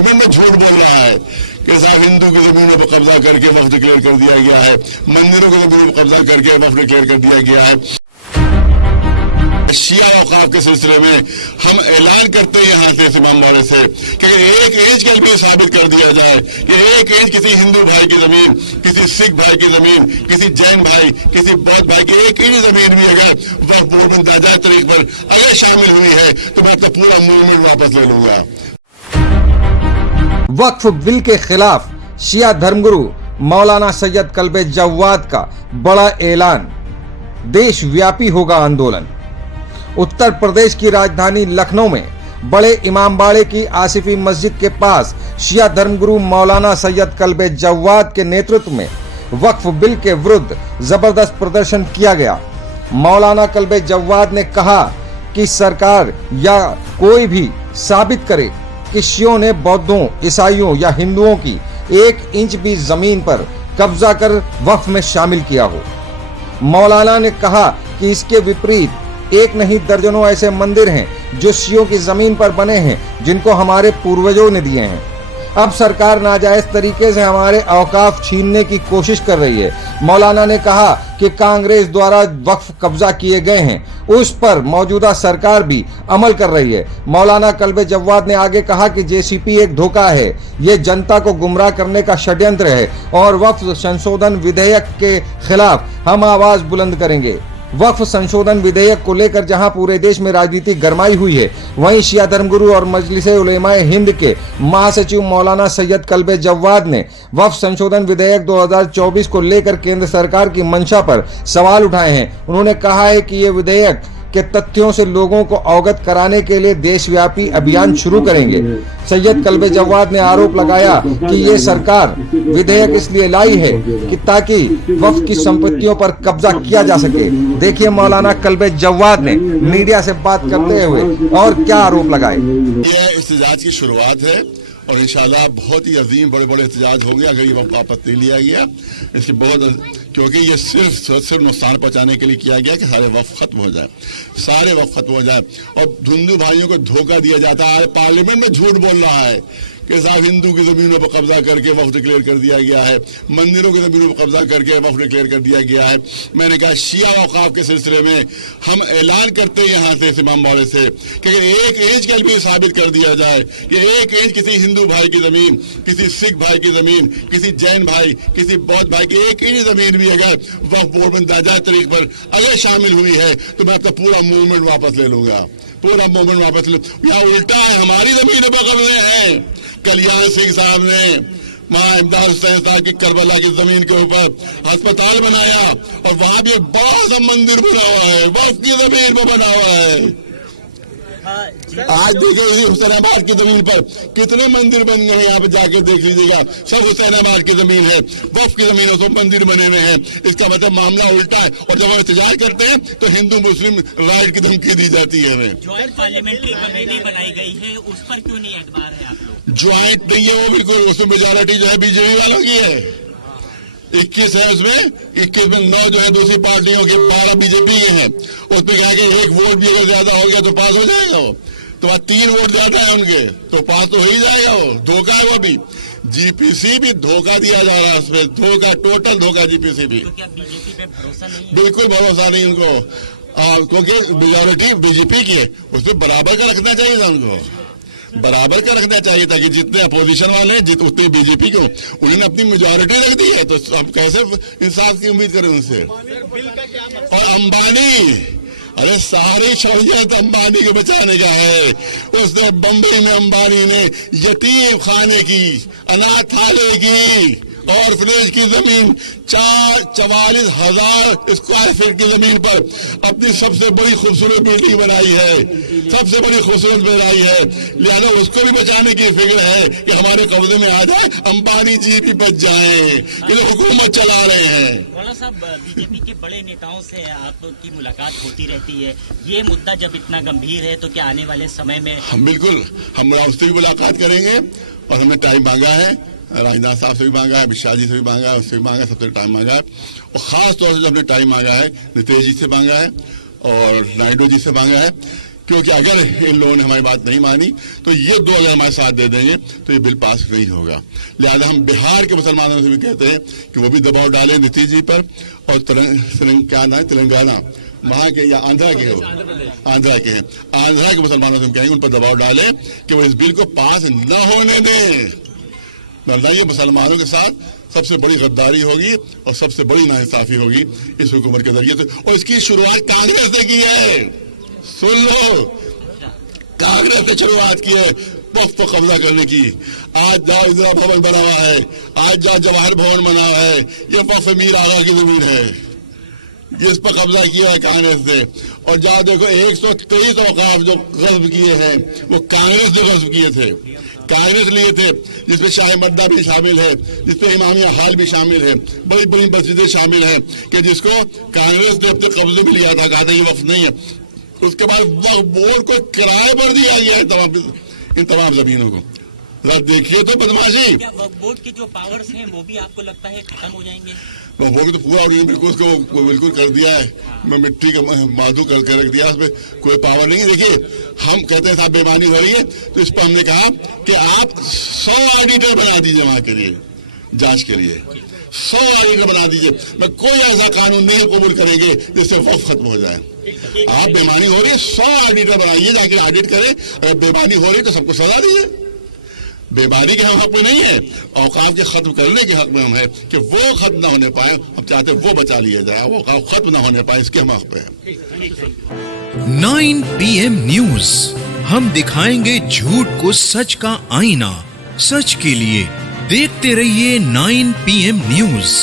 Parliament में झूठ बोल रहा है कि साहब हिंदू की जमीनों पर कब्जा करके वक्फ डिक्लेयर कर दिया गया है, मंदिरों की जमीनों पर कब्जा करके वक्फ डिक्लेयर कर दिया गया है। शिया औकाफ के सिलसिले में हम ऐलान करते हैं यहाँ से इमाम बाड़े से कि अगर एक इंच के लिए साबित कर दिया जाए कि एक इंच किसी हिंदू भाई की जमीन, किसी सिख भाई की जमीन, किसी जैन भाई, किसी बौद्ध भाई की एक इंच जमीन भी अगर वक्फ बोर्ड में नाजायज तरीके पर अगर शामिल हुई है तो मैं अपना पूरा मूवमेंट वापस ले लूंगा। वक्फ बिल के खिलाफ शिया धर्मगुरु मौलाना सैयद कल्बे जव्वाद का बड़ा ऐलान, देशव्यापी होगा आंदोलन। उत्तर प्रदेश की राजधानी लखनऊ में बड़े इमामबाड़े की आसिफी मस्जिद के पास शिया धर्मगुरु मौलाना सैयद कल्बे जव्वाद के नेतृत्व में वक्फ बिल के विरुद्ध जबरदस्त प्रदर्शन किया गया। मौलाना कल्बे जव्वाद ने कहा कि सरकार या कोई भी साबित करे कि शियों ने बौद्धों, ईसाइयों या हिंदुओं की एक इंच भी जमीन पर कब्जा कर वक्फ में शामिल किया हो। मौलाना ने कहा कि इसके विपरीत एक नहीं दर्जनों ऐसे मंदिर हैं जो शियों की जमीन पर बने हैं जिनको हमारे पूर्वजों ने दिए हैं। अब सरकार नाजायज तरीके से हमारे औकाफ छीनने की कोशिश कर रही है। मौलाना ने कहा कि कांग्रेस द्वारा वक्फ कब्जा किए गए हैं उस पर मौजूदा सरकार भी अमल कर रही है। मौलाना कल्बे जव्वाद ने आगे कहा कि जेसीपी एक धोखा है, ये जनता को गुमराह करने का षड्यंत्र है और वक्फ संशोधन विधेयक के खिलाफ हम आवाज बुलंद करेंगे। वक्फ संशोधन विधेयक को लेकर जहां पूरे देश में राजनीति गरमाई हुई है, वहीं शिया धर्मगुरु और मजलिसे उलेमाए हिंद के महासचिव मौलाना सैयद कल्बे जव्वाद ने वक्फ संशोधन विधेयक 2024 को लेकर केंद्र सरकार की मंशा पर सवाल उठाए हैं। उन्होंने कहा है कि ये विधेयक के तथ्यों से लोगों को अवगत कराने के लिए देशव्यापी अभियान शुरू करेंगे। सैयद कल्बे जव्वाद ने आरोप लगाया कि ये सरकार विधेयक इसलिए लाई है कि ताकि वक्फ की संपत्तियों पर कब्जा किया जा सके। देखिए मौलाना कल्बे जव्वाद ने मीडिया से बात करते हुए और क्या आरोप लगाए। ये एहतजाज की शुरुआत है और इंशाल्लाह बहुत ही अजीम बड़े बड़े एहतजाज होंगे अगर ये वापस नहीं लिया गया। इसकी बहुत, क्योंकि ये सिर्फ नुकसान पहुंचाने के लिए किया गया कि सारे वक्फ खत्म हो जाए, सारे वक्फ खत्म हो जाए। और हिंदू भाइयों को धोखा दिया जाता है, पार्लियामेंट में झूठ बोल रहा है कि साहब हिंदू की जमीनों पर कब्जा करके वक्फ डिक्लेयर कर दिया गया है, मंदिरों की जमीनों पर कब्जा करके वक्फ डिक्लेयर कर दिया गया है। मैंने कहा शिया औकाफ के सिलसिले में हम ऐलान करते हैं यहाँ से इमाम बाड़े से कि अगर एक इंच के लिए साबित कर दिया जाए कि एक इंच किसी हिंदू भाई की जमीन, किसी सिख भाई की जमीन, किसी जैन भाई, किसी बौद्ध भाई की एक इंच जमीन भी अगर वक्फ बोर्ड में नाजायज तरीके पर अगर शामिल हुई है तो मैं अपना पूरा मूवमेंट वापस ले लूंगा, पूरा मूवमेंट वापस ले। यहाँ उल्टा है, हमारी जमीनों पर कब्जे हैं। कल्याण सिंह साहब ने वहाँ इमदाद हुसैन साहब की करबला की जमीन के ऊपर अस्पताल बनाया और वहां भी एक बड़ा सा मंदिर बना हुआ है, वक्फ की जमीन पर बना हुआ है। आज देखिए इसी हुसैनाबाद की जमीन पर कितने मंदिर बन गए हैं, यहाँ पे जाके देख लीजिएगा, सब हुसैनाबाद की जमीन है, वक्फ की जमीनों से मंदिर बने हुए हैं। इसका मतलब मामला उल्टा है। और जब हम एहतजाज करते हैं तो हिंदू मुस्लिम राइट की धमकी दी जाती है। हमें ज्वाइंट पार्लियामेंट्री कमेटी बनाई गई है, उस पर क्यों नहीं एतबार है आप लोग? ज्वाइंट नहीं है वो, बिल्कुल उसमें मेजॉरिटी जो है बीजेपी वालों की है। 21 है उसमें, 21 में 9 जो है दूसरी पार्टियों के, 12 बीजेपी के हैं। उसमें क्या है कि एक वोट भी अगर ज्यादा हो गया तो पास हो जाएगा वो, तो 3 वोट ज्यादा है उनके तो पास तो हो ही जाएगा। वो धोखा है, वो भी जीपीसी भी धोखा दिया जा रहा है, उसमें धोखा, टोटल धोखा जीपीसी भी। तो क्या बीजेपी पे भरोसा नहीं है? बिल्कुल भरोसा नहीं उनको, क्योंकि मेजॉरिटी बीजेपी की है, उसमें बराबर का रखना चाहिए था, उनको बराबर का रखना चाहिए था कि जितने अपोजिशन वाले हैं उतनी बीजेपी को, उन्होंने अपनी मेजॉरिटी रख दी है तो अब कैसे इंसाफ की उम्मीद करें उनसे। और अंबानी, अरे सारी शौर्यत अंबानी को बचाने का है। उसने बम्बई में अंबानी ने यतीम खाने की, अनाथालय की और फ्रेज की जमीन 44,000 स्क्वायर फीट की जमीन पर अपनी सबसे बड़ी खूबसूरत बिल्डिंग बनाई है, सबसे बड़ी खूबसूरत बनाई है। लिहाजा उसको भी बचाने की फिक्र है कि हमारे कब्जे में आ जाए, अंबानी जी भी बच जाए, ये जो हुकूमत चला रहे हैं। मौलाना साहब, बीजेपी के बड़े नेताओं से आपकी मुलाकात होती रहती है, ये मुद्दा जब इतना गंभीर है तो क्या आने वाले समय में? हम बिल्कुल, हम उससे भी मुलाकात करेंगे और हमने टाइम मांगा है, राजनाथ साहब से भी मांगा है, अमित शाह जी से भी मांगा है, उससे भी मांगा है, सबसे टाइम मांगा है। और खास तौर से हमने टाइम मांगा है, नीतीश जी से मांगा है और नायडू जी से मांगा है کیونکہ اگر ان لوگوں نے ہماری بات نہیں مانی تو یہ دو اگر ہمارے ساتھ دے دیں گے تو یہ بل پاس نہیں ہوگا. لہذا ہم بہار کے مسلمانوں سے بھی کہتے ہیں کہ وہ بھی دباؤ ڈالیں نتیش جی پر, اور تلنگانہ وہاں کے یا آندھرا کے ہیں آندھرا کے مسلمانوں سے ہم کہیں گے ان پر دباؤ ڈالیں کہ وہ اس بل کو پاس نہ ہونے دیں, ورنہ یہ مسلمانوں کے ساتھ سب سے بڑی غداری ہوگی اور سب سے بڑی ناانصافی ہوگی اس حکومت کے ذریعے سے. اور اس کی شروعات کانگریس نے کی ہے, سن لو, کانگریس نے شروعات کی ہے وقف پر قبضہ کرنے کی. آج جاؤ انदिरा بھون بنا ہوا ہے, آج جاؤ جواہر بھون بنا ہوا ہے, یہ وقف میر آغا کی زمین ہے, جس پر قبضہ کیا ہے کانگریس نے. اور جاؤ دیکھو 123 اوقاف جو غصب کیے ہیں وہ کانگریس نے غصب کیے تھے, کانگریس لیے تھے, جس میں شاہ مردہ بھی شامل ہے, جس پہ امامیہ ہال بھی شامل ہے, بڑی بڑی مسجدیں شامل ہیں, کہ جس کو کانگریس نے اپنے قبضے میں لیا تھا, کہا تھا یہ وقف نہیں ہے. اس کے بعد وقف بورڈ کو کرائے پر دیا گیا ہے ان تمام زمینوں کو. ذرا دیکھیے تو بدماشی. کیا وقف بورڈ کے جو پاورز ہیں وہ بھی آپ کو لگتا ہے ختم ہو جائیں گے؟ وہ بھی تو پورا بالکل اس کو بالکل کر دیا ہے, مٹی کا مادو کر کے رکھ دیا, اس پہ کوئی پاور نہیں ہے. دیکھیے ہم کہتے ہیں صاحب بےمانی ہو رہی ہے تو اس پہ ہم نے کہا کہ آپ 100 آڈیٹر بنا دیجیے وہاں کے لیے, جانچ کے لیے 100 آڈیٹر بنا دیجیے. میں کوئی ایسا قانون نہیں قبول کریں گے جس سے وقف ختم ہو جائے. آپ بےمانی ہو رہی ہے 100 آڈیٹر بنائیے, جا کے آڈٹ کریں. اگر بےمانی ہو رہی ہے تو سب کو سزا دیجیے. بےمانی کے ہم حق میں نہیں ہے, اوقاف کے ختم کرنے کے حق میں ہم ہے کہ وہ ختم نہ ہونے پائے. ہم چاہتے ہیں وہ بچا لیا جائے, وہ اوقاف ختم نہ ہونے پائے, اس کے ہم حق پہ ہیں. 9 PM نیوز, ہم دکھائیں گے جھوٹ کو سچ کا آئینہ. سچ کے لیے دیکھتے رہیے 9 PM نیوز.